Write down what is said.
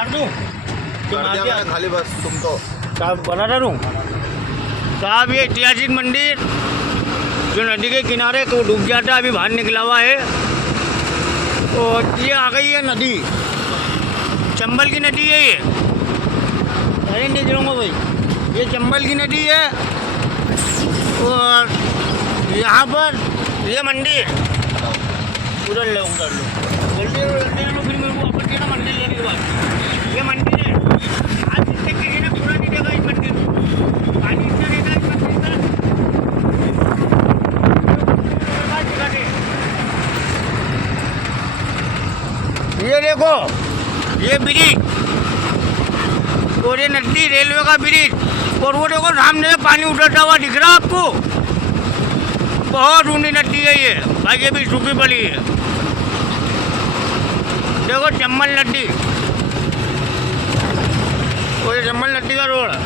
मार दूँ खाली बस तुम तो साहब बनाता रहूँ साहब। ये ऐतिहासिक मंदिर जो नदी के किनारे तो डूब गया था, अभी बाहर निकला हुआ है। और ये आ गई है नदी, चंबल की नदी है ये। अरे नहीं गिरूँगा भाई, ये चंबल की नदी है। और यहाँ पर ये मंदिर उधर लो जल्दी लो, फिर मेरे को वापस देना मंदिर लेने के बाद। ये मंदिर है, आज जितने के लिए पूरा नहीं देगा इस मंदिर को, पानी इतना देगा इस मंदिर का। ये देखो ये ब्रिज और ये नदी रेलवे का ब्रिज, और वो देखो सामने पानी उतरता हुआ दिख रहा है आपको। बहुत ऊंडी नदी है ये भाई, ये भी सूखी पड़ी है। देखो चंबल नदी, और ये चंबल नदी का रोड है।